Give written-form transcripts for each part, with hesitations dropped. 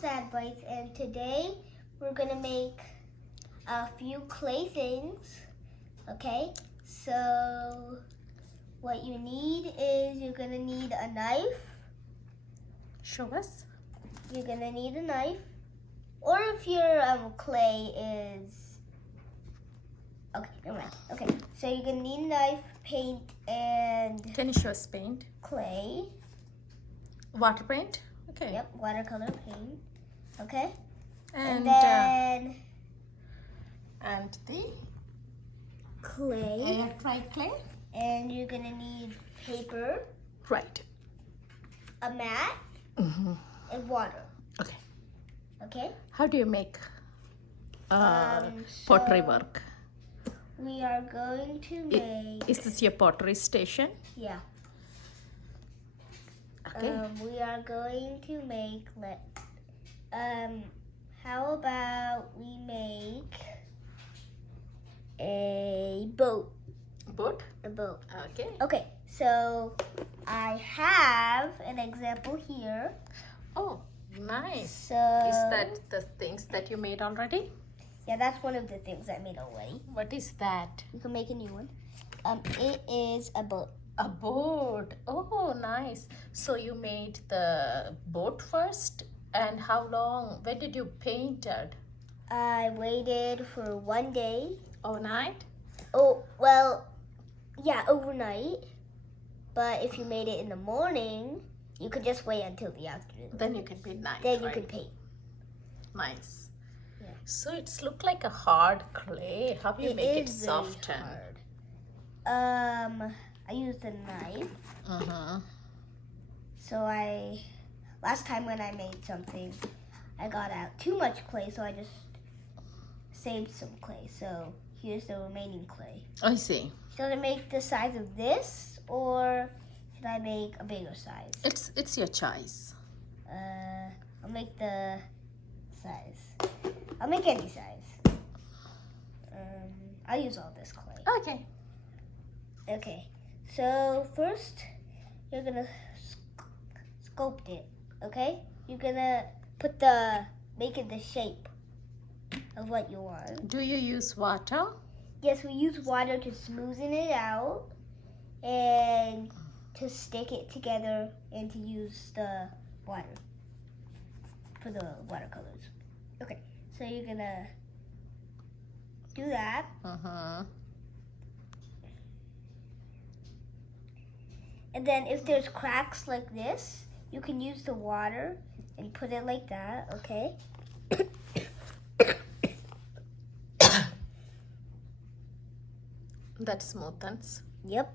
is Advaith, and today we're gonna make a few clay things. Okay, so what you need is you're gonna need a knife. Show us. You're gonna need a knife, or if your clay is okay, never mind. Okay, so you're gonna need a knife, paint, and Can you show us paint? clay. Water paint? Okay. Yep, watercolor paint. Okay, And then and the clay. air dry clay? And you're gonna need paper, Right. a mat, Mm-hmm. and water. Okay. Okay? How do you make So pottery work? we are going to make Is this your pottery station? yeah. Okay. We are going to make how about we make a boat. Boat? A boat. Okay. Okay, so I have an example here. Oh, nice. So Is that the things that you made already? yeah, that's one of the things I made already. What is that? You can make a new one. It is a boat. A boat. Oh, nice. So you made the boat first, and how long? When did you paint it? I waited for 1 day. Overnight? Oh, well, yeah, overnight. But if you made it in the morning, you could just wait until the afternoon. Then you can paint night. Then you right? can paint. Nice. Yeah. So it's look like a hard clay. How do you make it is very soften? hard. I used a knife. So last time when I made something, I got out too much clay, so I just saved some clay. So here's the remaining clay. I see. Should I make the size of this, or should I make a bigger size? It's your choice. I'll make the size. I'll make any size. I'll use all this clay. Okay. Okay. So first, you're gonna sculpt it. Okay? You're gonna make it the shape of what you want. Do you use water? Yes, we use water to smoothen it out and to stick it together and to use the water for the watercolors. Okay, so you're gonna do that. And then if there's cracks like this, you can use the water and put it like that, okay? That smoothens. Yep.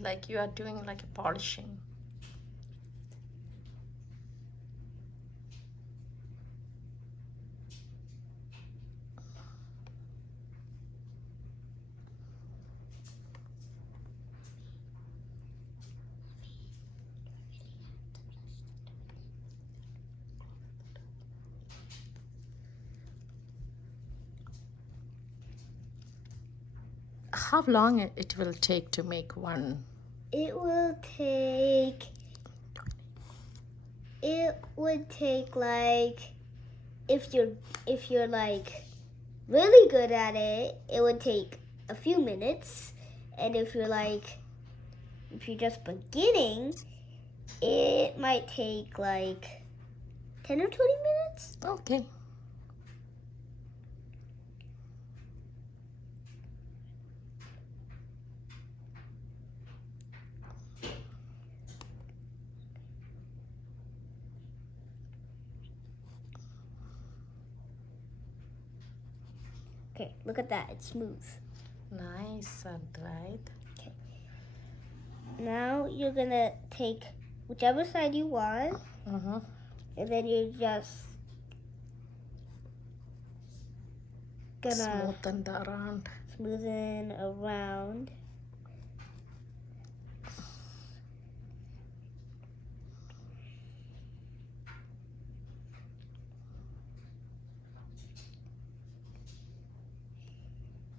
Like you are doing like a polishing. How long it will take to make one? It would take like if you're like really good at it, it would take a few minutes. And if you're just beginning, it might take like 10 or 20 minutes. Okay. Okay, look at that. It's smooth. Nice, Advaith. Okay. Now you're gonna take whichever side you want, and then you're just gonna smoothen around.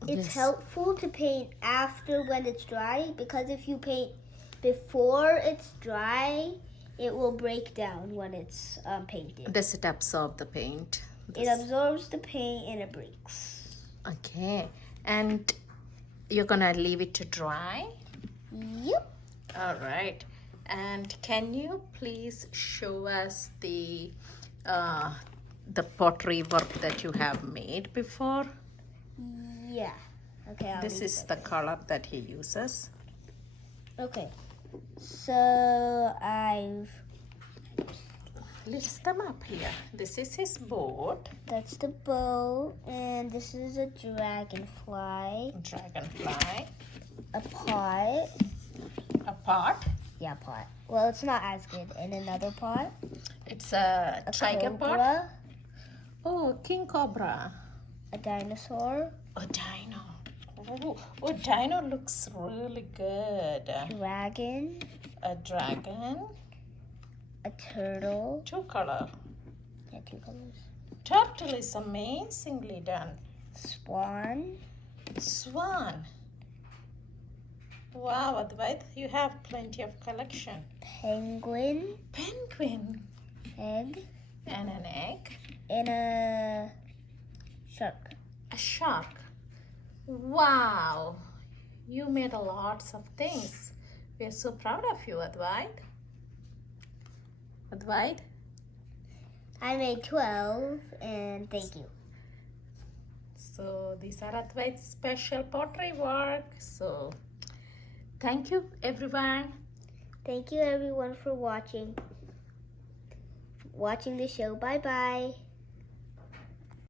It's helpful to paint after when it's dry, because if you paint before it's dry, it will break down when it's painted. Does it absorb the paint? It absorbs the paint and it breaks. Okay. And you're gonna leave it to dry? Yep. All right. And can you please show us the pottery work that you have made before? Yeah. Okay. This is the color that he uses. Okay. So I've. List them up here. This is his boat. That's the boat, and this is a dragonfly. Dragonfly. A pot. A pot. Yeah, pot. Well, it's not as good. And another pot. It's a tiger pot. Cobra. Oh, king cobra. A dinosaur. A dino. Oh, dino looks really good. Dragon. A dragon. A turtle. Two color. Yeah, 2 colors. Turtle is amazingly done. Swan. Swan. Wow, Advaith, you have plenty of collection. Penguin. Penguin. Egg. And an egg. And a shark. A shark. Wow. You made a lots of things. We are so proud of you, Advaith. Advaith? I made 12, and thank you. So these are Advaith's special pottery work. So thank you, everyone. Thank you, everyone, for watching the show. Bye-bye.